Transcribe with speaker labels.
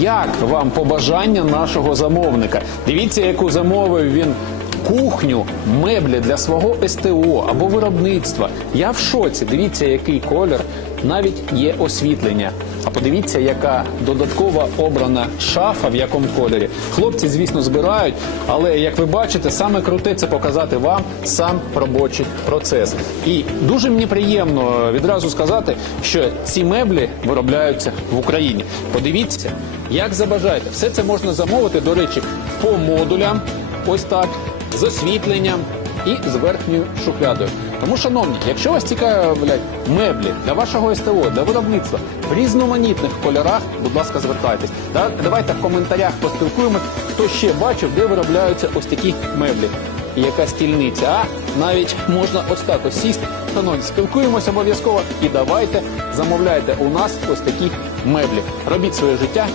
Speaker 1: як вам побажання нашого замовника. Дивіться, яку замовив він. Кухню, меблі для свого СТО або виробництва. Я в шоці. Дивіться, який колір. Навіть є освітлення. А подивіться, яка додаткова обрана шафа, в якому кольорі. Хлопці, звісно, збирають, але як ви бачите, саме круте це показати вам сам робочий процес. І дуже мені приємно відразу сказати, що ці меблі виробляються в Україні. Подивіться, як забажаєте. Все це можна замовити, до речі, по модулям. Ось так, з освітленням і з верхньою шухлядою. Тому, шановні, якщо вас цікавлять меблі для вашого СТО, для виробництва в різноманітних кольорах, будь ласка, звертайтесь. Да- Давайте в коментарях поспілкуємось, хто ще бачив, де виробляються ось такі меблі. І яка стільниця, а навіть можна ось так ось сісти. Шановні, спілкуємося обов'язково і давайте замовляйте у нас ось такі меблі. Робіть своє життя